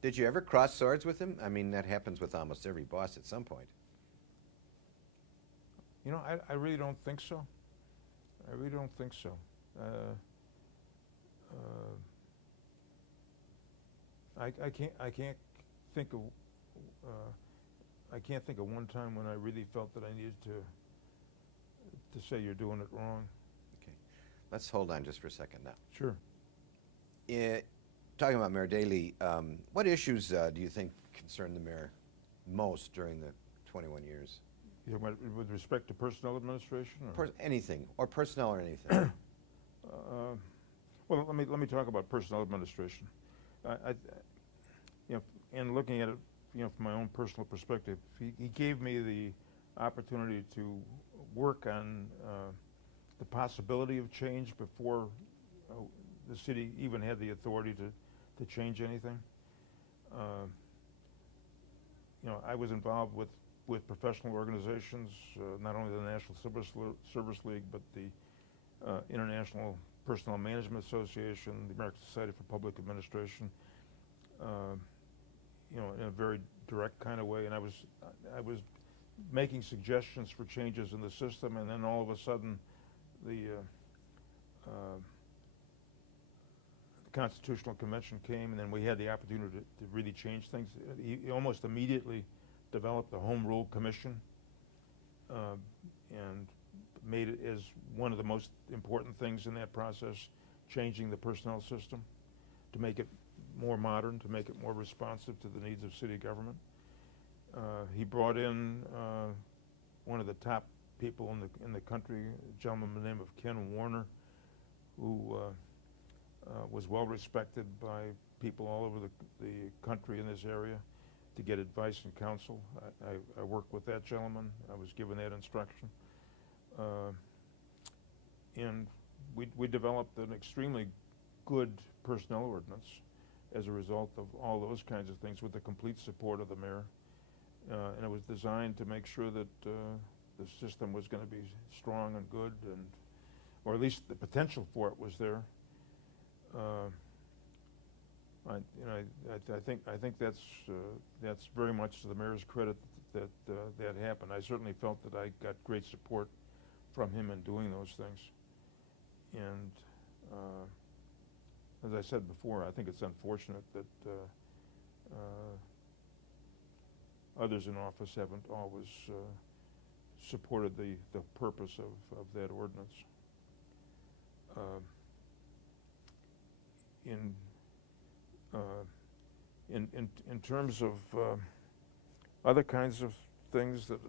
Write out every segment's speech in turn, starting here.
Did you ever cross swords with him? I mean, that happens with almost every boss at some point. You know, I really don't think so. I really don't think so. I can't think of one time when I really felt that I needed to say you're doing it wrong. Okay, let's hold on just for a second now. Sure. Talking about Mayor Daley, what issues do you think concern the mayor most during the 21 years? With respect to personnel administration, or? Anything, or personnel or anything. Well, let me talk about personnel administration. You know, and looking at it, you know, from my own personal perspective, he gave me the opportunity to work on the possibility of change before the city even had the authority to change anything. You know, I was involved with professional organizations, not only the National Service League, but the International Personnel Management Association, the American Society for Public Administration, you know, in a very direct kind of way. And I was making suggestions for changes in the system, and then all of a sudden, the Constitutional Convention came, and then we had the opportunity to really change things. He almost immediately developed the Home Rule Commission and made it as one of the most important things in that process, changing the personnel system to make it more modern, to make it more responsive to the needs of city government. He brought in one of the top people in the country, a gentleman by the name of Ken Warner, who was well respected by people all over the country in this area to get advice and counsel. I worked with that gentleman. I was given that instruction. And we developed an extremely good personnel ordinance as a result of all those kinds of things, with the complete support of the mayor. And it was designed to make sure that the system was going to be strong and good, and or at least the potential for it was there. I think that's very much to the mayor's credit that that happened. I certainly felt that I got great support from him in doing those things. And as I said before, I think it's unfortunate that others in office haven't always supported the purpose of that ordinance. In terms of other kinds of things that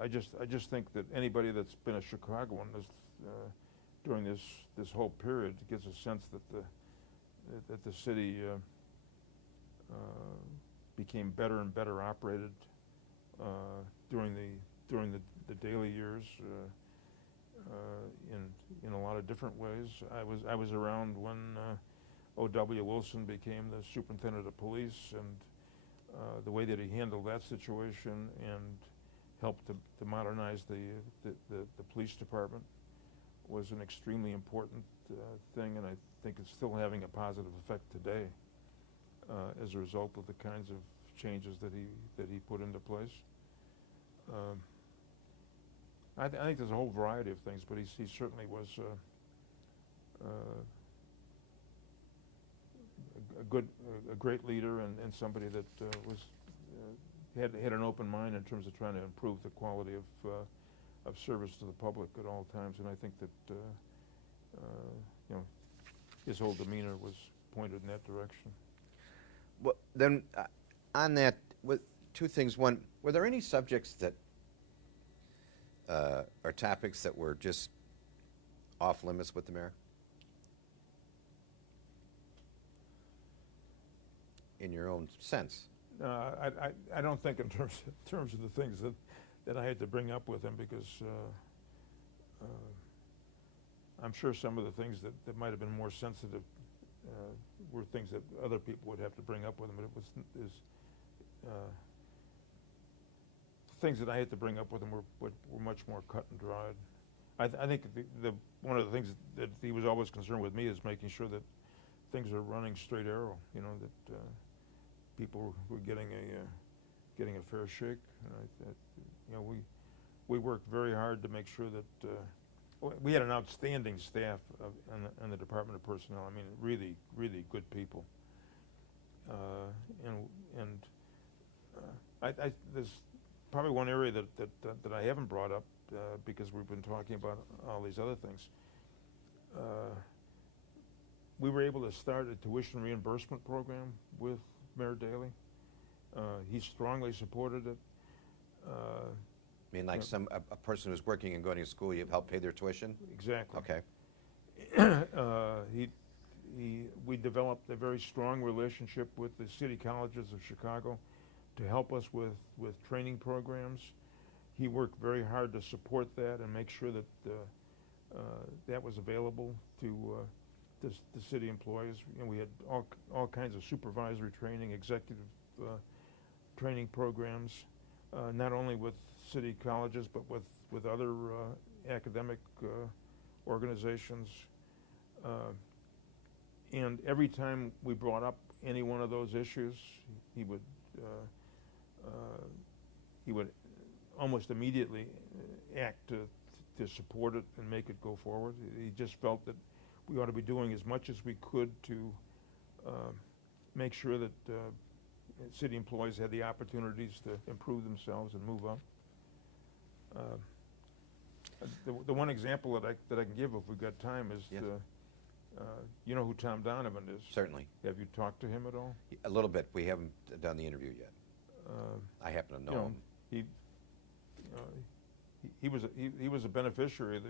I just think that anybody that's been a Chicagoan during this whole period gets a sense that the city became better and better operated during the Daley years in a lot of different ways. I was around when O.W. Wilson became the superintendent of police, and the way that he handled that situation and helped to modernize the police department was an extremely important thing, and I think it's still having a positive effect today as a result of the kinds of changes that he put into place. I think there's a whole variety of things, but he certainly was a great leader and somebody that had an open mind in terms of trying to improve the quality of service to the public at all times. And I think that you know, his whole demeanor was pointed in that direction. Well, then, on that, with two things. One, were there any subjects that or topics that were just off limits with the mayor? In your own sense? I don't think in terms of the things that I had to bring up with him, because I'm sure some of the things that might have been more sensitive were things that other people would have to bring up with him, but things that I had to bring up with him were much more cut and dried. I think one of the things that he was always concerned with me is making sure that things are running straight arrow. You know that people were getting a fair shake. You know, we worked very hard to make sure that we had an outstanding staff in the Department of Personnel. I mean, really, really good people. There's probably one area that I haven't brought up because we've been talking about all these other things. We were able to start a tuition reimbursement program with Mayor Daley. He strongly supported it. I mean, like a person who's working and going to school, you help pay their tuition? Exactly. Okay. We developed a very strong relationship with the city colleges of Chicago to help us with training programs. He worked very hard to support that and make sure that that was available to the city employees. You know, we had all kinds of supervisory training, executive training programs, not only with city colleges but with other academic organizations. And every time we brought up any one of those issues, he would almost immediately act to support it and make it go forward. He just felt that we ought to be doing as much as we could to make sure that city employees had the opportunities to improve themselves and move up. The one example that I can give, if we've got time, is yes. You know who Tom Donovan is? Certainly. Have you talked to him at all? A little bit. We haven't done the interview yet. I happen to know him. He was a beneficiary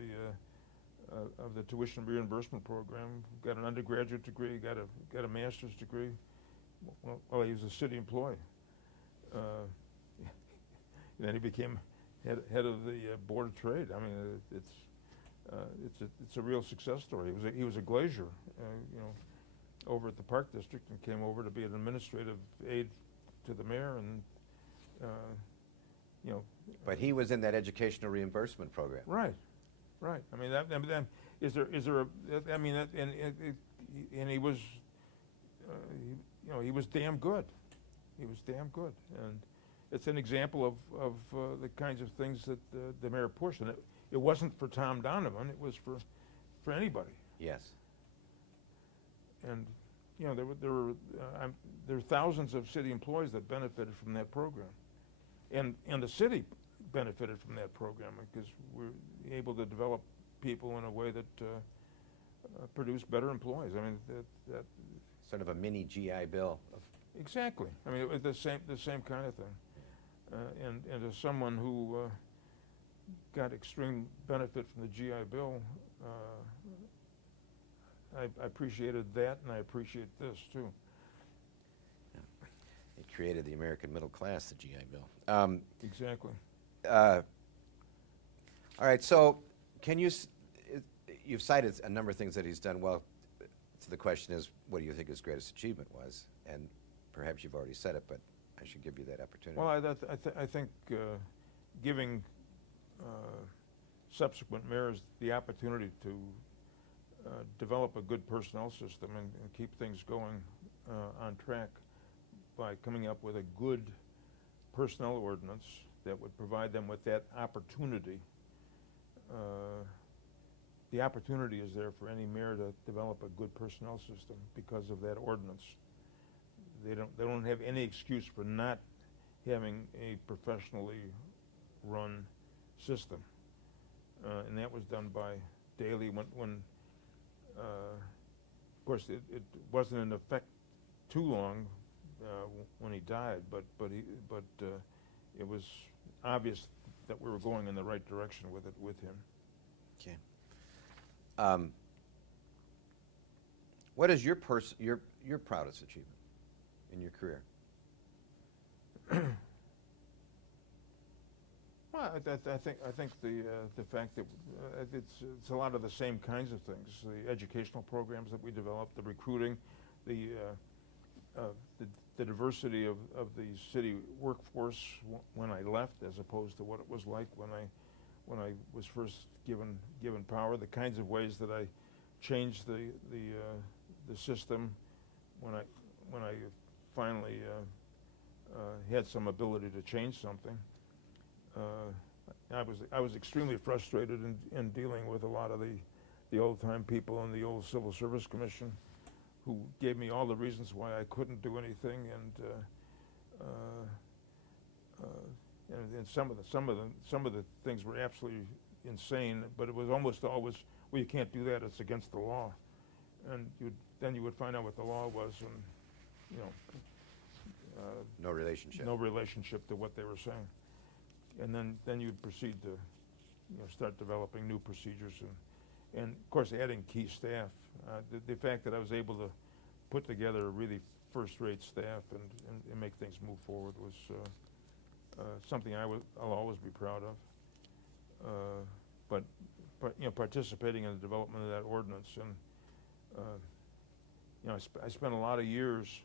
of the tuition reimbursement program. Got an undergraduate degree, got a master's degree. Well, he was a city employee. Then he became head of the Board of Trade. I mean, it's a real success story. He was a glazier, you know, over at the Park District, and came over to be an administrative aide to the mayor, and you know. But he was in that educational reimbursement program. Right. I mean, then is there a? I mean, and he was, you know, he was damn good. He was damn good, and it's an example of the kinds of things that the mayor pushed. And it wasn't for Tom Donovan. It was for anybody. Yes. And you know, there were thousands of city employees that benefited from that program, and the city benefited from that program because we're able to develop people in a way that produce better employees. I mean, that sort of a mini GI Bill. Exactly. I mean, it was the same kind of thing. And as someone who got extreme benefit from the GI Bill, I appreciated that, and I appreciate this too. It created the American middle class, the GI Bill. Exactly. All right, so can you've cited a number of things that he's done well. So the question is, what do you think his greatest achievement was? And perhaps you've already said it, but I should give you that opportunity. Well, I think giving subsequent mayors the opportunity to develop a good personnel system and keep things going on track by coming up with a good personnel ordinance that would provide them with that opportunity. The opportunity is there for any mayor to develop a good personnel system because of that ordinance. They don't have any excuse for not having a professionally run system, and that was done by Daley when of course it wasn't in effect too long when he died, but it was obvious that we were going in the right direction with him. Okay. What is your proudest achievement in your career? Well, I think the fact that it's a lot of the same kinds of things. The educational programs that we developed, the recruiting, the diversity of the city workforce when I left, as opposed to what it was like when I was first given power. The kinds of ways that I changed the system, when I finally had some ability to change something, I was extremely frustrated in dealing with a lot of the old-time people in the old Civil Service Commission, who gave me all the reasons why I couldn't do anything, and some of the things were absolutely insane. But it was almost always, well, you can't do that; it's against the law. And then you would find out what the law was, and you know, No relationship. no relationship to what they were saying. And then you'd proceed to, start developing new procedures, and of course adding key staff. The fact that I was able to put together a really first-rate staff and make things move forward was something I'll always be proud of. But participating in the development of that ordinance, and I spent a lot of years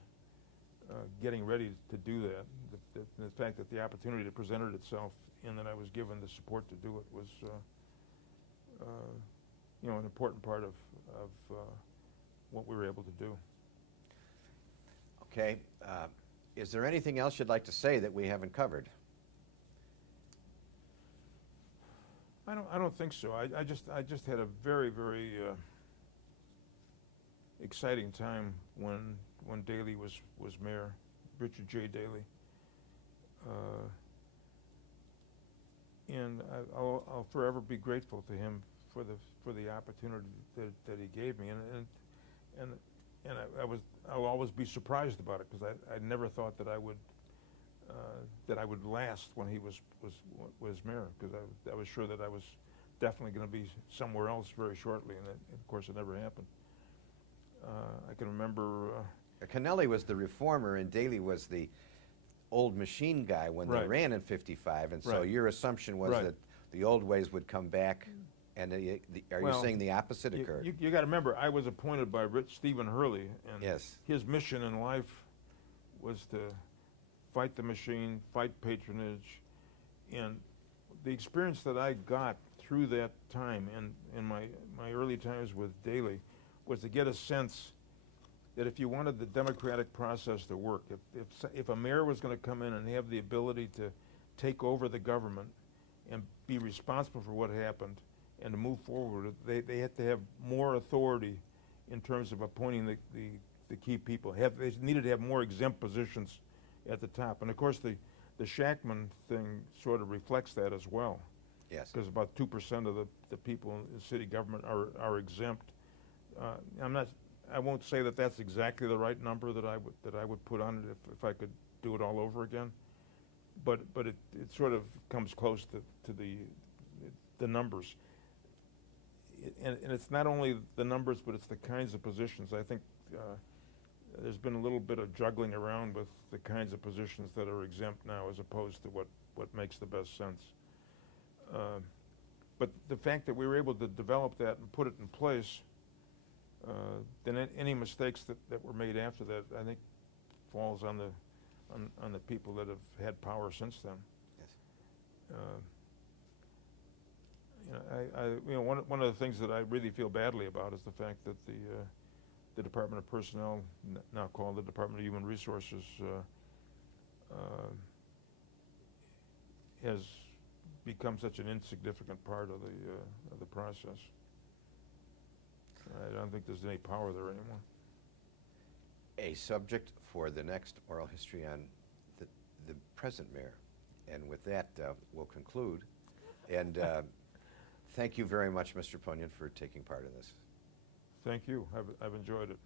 getting ready to do that. The fact that the opportunity that presented itself and that I was given the support to do it was, an important part of what we were able to do. Okay. Is there anything else you'd like to say that we haven't covered? I don't think so. I just had a very, very exciting time when Daley was mayor, Richard J. Daley. And I'll forever be grateful to him for the opportunity that he gave me, and I'll always be surprised about it, because I never thought that I would last when he was mayor, because I was sure that I was definitely going to be somewhere else very shortly, and of course it never happened. I can remember. Kennelly was the reformer, and Daley was the old machine guy when they ran in '55, and so your assumption was that the old ways would come back, and are you saying the opposite occurred? You got to remember, I was appointed by Stephen Hurley, and his mission in life was to fight the machine, fight patronage, and the experience that I got through that time in my early times with Daley was to get a sense that if you wanted the democratic process to work, if a mayor was going to come in and have the ability to take over the government and be responsible for what happened and to move forward, they had to have more authority in terms of appointing the key people. They needed to have more exempt positions at the top. And of course the Shackman thing sort of reflects that as well. Yes. Because about 2% of the people in city government are exempt. I won't say that that's exactly the right number that I would put on it if I could do it all over again, but it sort of comes close to the numbers, and it's not only the numbers, but it's the kinds of positions. I think there's been a little bit of juggling around with the kinds of positions that are exempt now, as opposed to what makes the best sense. But the fact that we were able to develop that and put it in place. Then any mistakes that were made after that, I think, falls on the people that have had power since then. Yes. One of the things that I really feel badly about is the fact that the Department of Personnel, now called the Department of Human Resources, has become such an insignificant part of the process. I don't think there's any power there anymore. A subject for the next oral history on the present mayor. And with that, we'll conclude. And thank you very much, Mr. Pounian, for taking part in this. Thank you. I've enjoyed it.